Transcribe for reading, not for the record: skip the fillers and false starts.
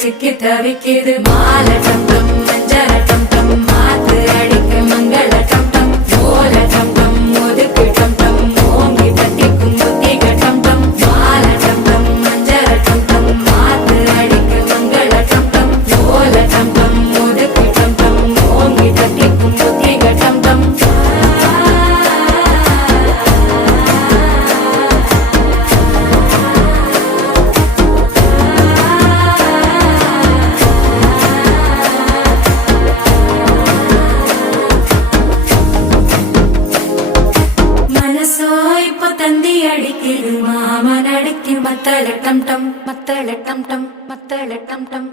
சிக்கி தவிக்குது மால டம் டம் மஞ்சள டம் டம் மாத்து அடிக்க மங்கள டம் டம் ஓல டம் டம் ஒதுக்கு டம் டம் ஓங்கி தட்டிக்கும் புத்திக டம் டம் மால டம் டம் மஞ்சள டம் டம் மாத்து அடிக்க மங்கள டம் டம் ஓல டம் டம் ஒதுக்கு டம் டம் ஓங்கி தட்டிக்கும் புத்திக டம் டம் தந்தி அடிக்குது மாமன் அடிக்கு மத்தள டம் டம் மத்தள டம் டம் மத்தள டம் டம்